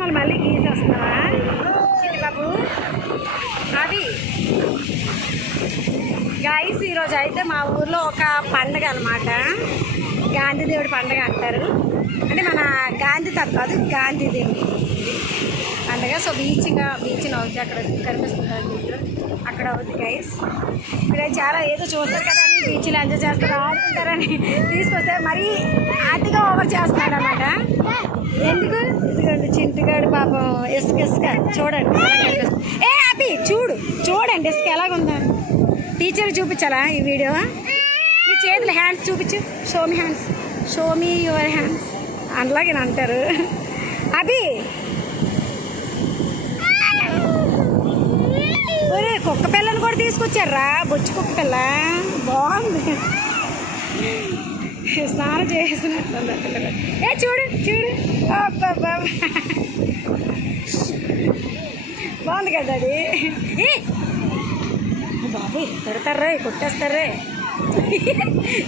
మళ్ళీ గీసి వస్తున్నావా చిట్టి బాబు? అవి గైస్ ఈరోజు అయితే మా ఊర్లో ఒక పండగ అనమాట, గాంధీదేవుడి పండగ అంటారు. అంటే మన గాంధీ తాత కాదు, గాంధీదేవుడి పండగ. సో బీచ్ అవుతుంది, అక్కడ కనిపిస్తుంటారు బీచ్లో, అక్కడ అవుతుంది గైస్. ఇక్కడ చాలా ఏదో చూస్తారు కదా అని బీచ్లో ఎంజాయ్ చేస్తారు, ఆడుకుంటారని తీసుకొస్తే మరీ అతిగా ఓవర్ చేస్తున్నాడు అనమాట. ఎందుకు? ఇదిగోండి చింటిగాడు పాపం ఇసుక చూడండి ఏ అభి చూడండి ఇసుక ఎలాగుందా. టీచర్ చూపించాలా ఈ వీడియో? ఈ చేతులు హ్యాండ్స్ చూపించు, షో మీ యువర్ హ్యాండ్స్ అలాగే అంటారు. అభి ఒరే కుక్క పిల్లని కూడా తీసుకొచ్చారా, బొచ్చు కుక్క పిల్ల బాగుంది, స్నానం చేసినట్టుంది పిల్లలు. ఏ చూడు బాగుంది కదా అది. ఏ బాబు పెడతారా, కొట్టేస్తారా?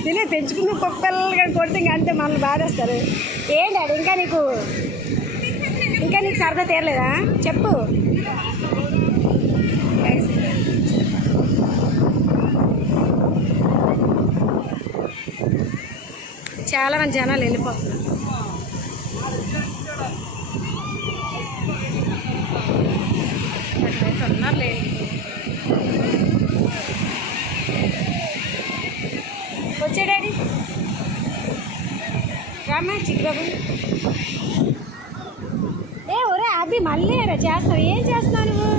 తినే తెంచుకుని కుక్క పిల్లలు కానీ కొడితే ఇంకా అంతే, మనల్ని బాధేస్తారు. ఏంటి అది ఇంకా నీకు సరదా తీరలేదా చెప్పు. చాలా మంది జనాలు వెళ్ళిపోతున్నారు. అట్లయితే ఉన్నారు లేదు. వచ్చే డాడీ రామ్మా చిక్కుబాబు. ఒరే అభి మళ్ళీ చేస్తావు, ఏం చేస్తావు నువ్వు?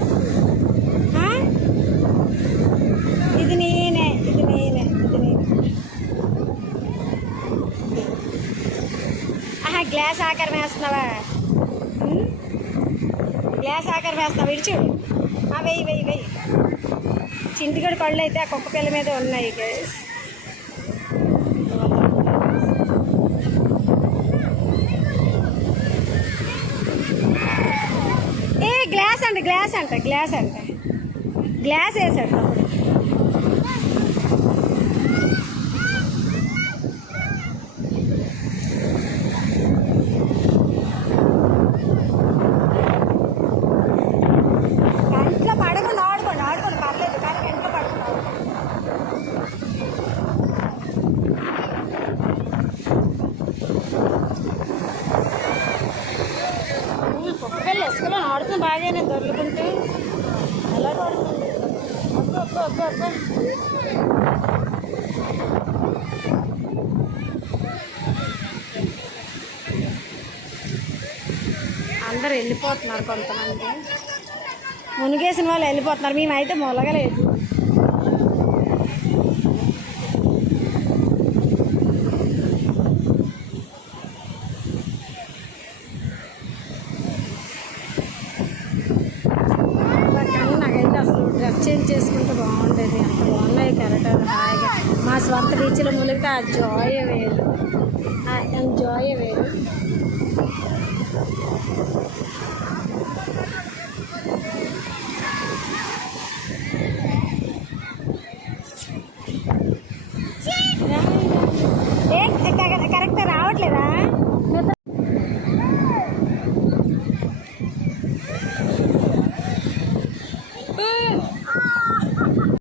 ఇది నేనే ఆహా గ్లాస్ ఆకారం వేస్తున్నావా? విడిచు. వెయ్యి. చింటిగడి కళ్ళు అయితే ఆ కుక్క పిల్ల మీద ఉన్నాయి గైస్. గ్లాస్ అంట గ్లాస్ వేసాడు. కంట్లో పడకుండా ఆడుకోండి పర్లేదు, కానీ కంట్లో పడకుండా కుక్కపిల్ల ఇసుకలో ఆడుతుంది బాగానే దొరుకుతుంటే ఎలా ఆడుతుంది. అబ్బా అందరు వెళ్ళిపోతున్నారు, కొంతమంది మునిగేసిన వాళ్ళు వెళ్ళిపోతున్నారు, మేమైతే మొలగలేదు. నాకైతే అసలు డ్రెస్ చేంజ్ చేసుకుంటే బాగుండేది, అంత బాగున్నాయి కెరటాలు హాయిగా. మా స్వంత బీచ్లో మునిగితే ఆ జాయే వేరు, ఆ ఎంజాయే వేరు.